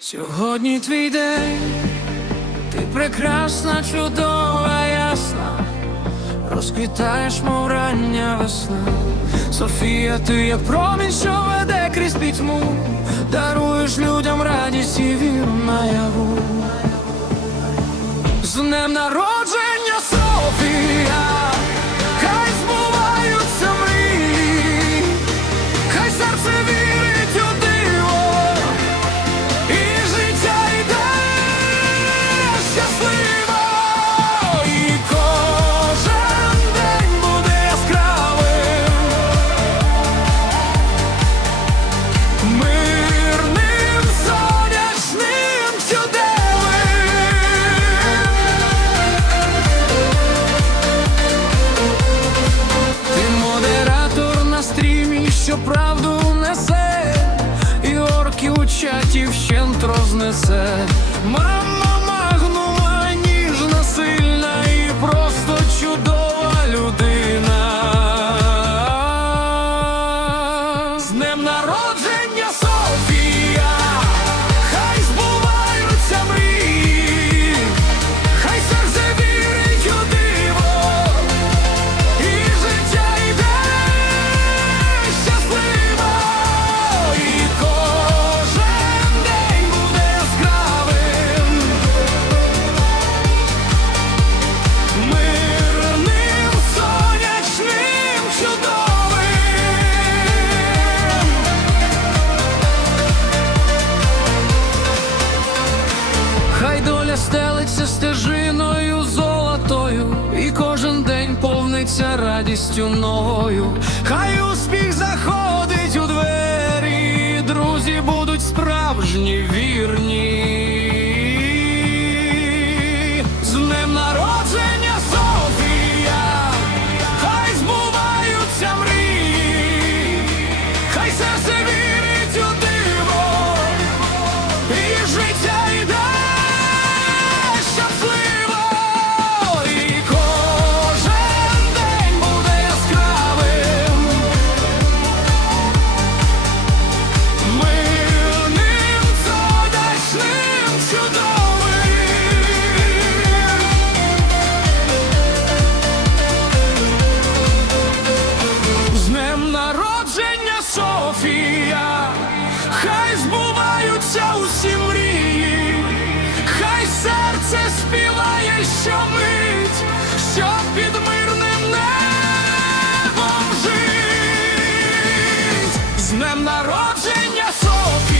Сьогодні твій день, ти прекрасна, чудова, ясна, розквітаєш, мов рання весна. Софія, ти як промінь, що веде крізь пітьму, даруєш людям радість і віру наяву. З днем народження, що правду несе, і орки у чаті вщент рознесе. Мама магнума, ніжна, сильна і просто чудова людина. З днем народження стелиться стежиною золотою, і кожен день повниться радістю новою. Хай успіх заходить у двері, друзі будуть справжні вірні. що мить, що під мирним небом жить, народження Софі.